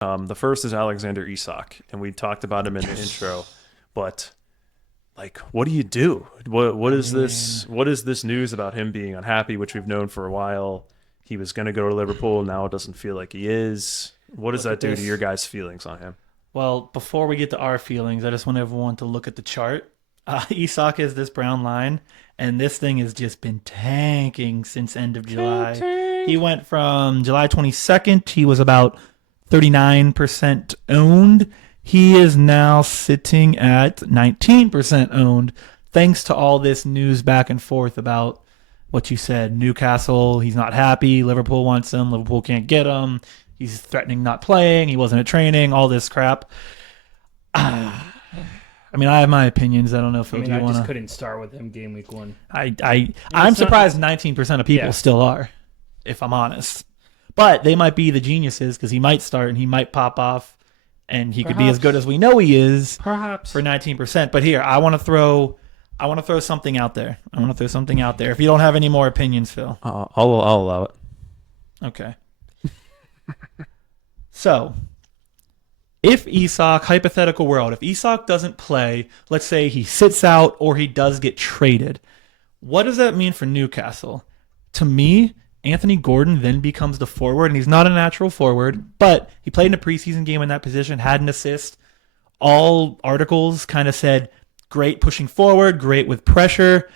The first is Alexander Isak, and we talked about him in the intro. But like, what do you do? What is this? What is this news about him being unhappy, which we've known for a while? He was going to go to Liverpool. Now it doesn't feel like he is. What does that do to your guys' feelings on him? Well, before we get to our feelings, I just want everyone to look at the chart. Isak is this brown line, and this thing has just been tanking since end of July. He went from July 22nd, he was about 39% owned. He is now sitting at 19% owned, thanks to all this news back and forth about what you said. Newcastle, he's not happy. Liverpool wants him. Liverpool can't get him. He's threatening not playing. He wasn't at training. All this crap. I mean, I have my opinions. I don't know if I you want just to. couldn't start with him game week 1. I'm surprised 19% of people still are, if I'm honest. But they might be the geniuses because he might start and he might pop off, and he could be as good as we know he is. Perhaps for 19%. But here, I want to throw something out there. If you don't have any more opinions, Phil. I'll allow it. Okay. So, if Isak, hypothetical world, if Isak doesn't play, let's say he sits out or he does get traded, what does that mean for Newcastle? To me, Anthony Gordon then becomes the forward, and he's not a natural forward, but he played in a preseason game in that position, had an assist. All articles kind of said, great pushing forward, great with pressure.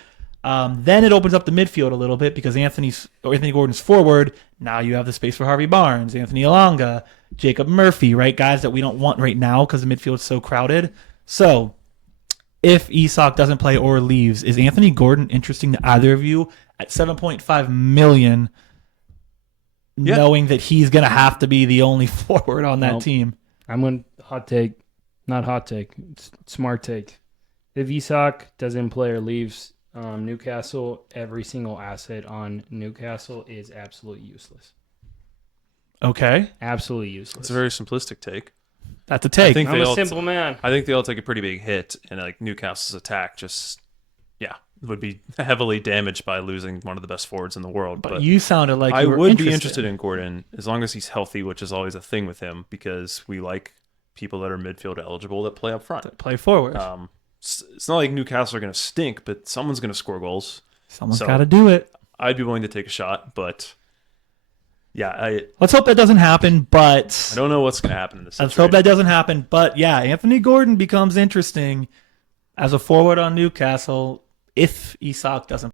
Then it opens up the midfield a little bit because Anthony Gordon's forward. Now you have the space for Harvey Barnes, Anthony Elanga, Jacob Murphy, right? Guys that we don't want right now because the midfield is so crowded. So if Isak doesn't play or leaves, is Anthony Gordon interesting to either of you at 7.5 million, knowing that he's going to have to be the only forward on that team? I'm going to not hot take, smart take. If Isak doesn't play or leaves Newcastle, every single asset on Newcastle is absolutely useless. Okay. Absolutely useless. It's a very simplistic take. That's a take. I'm a simple man. I think they all take a pretty big hit, and like Newcastle's attack would be heavily damaged by losing one of the best forwards in the world. But you sounded like I you were would be interested in Gordon as long as he's healthy, which is always a thing with him because we like people that are midfield eligible that play up front, that play forward. It's not like Newcastle are going to stink, but someone's going to score goals. Someone's got to do it. I'd be willing to take a shot, but yeah, let's hope that doesn't happen. But I don't know what's going to happen in this situation. Let's hope that doesn't happen. But yeah, Anthony Gordon becomes interesting as a forward on Newcastle if Isak doesn't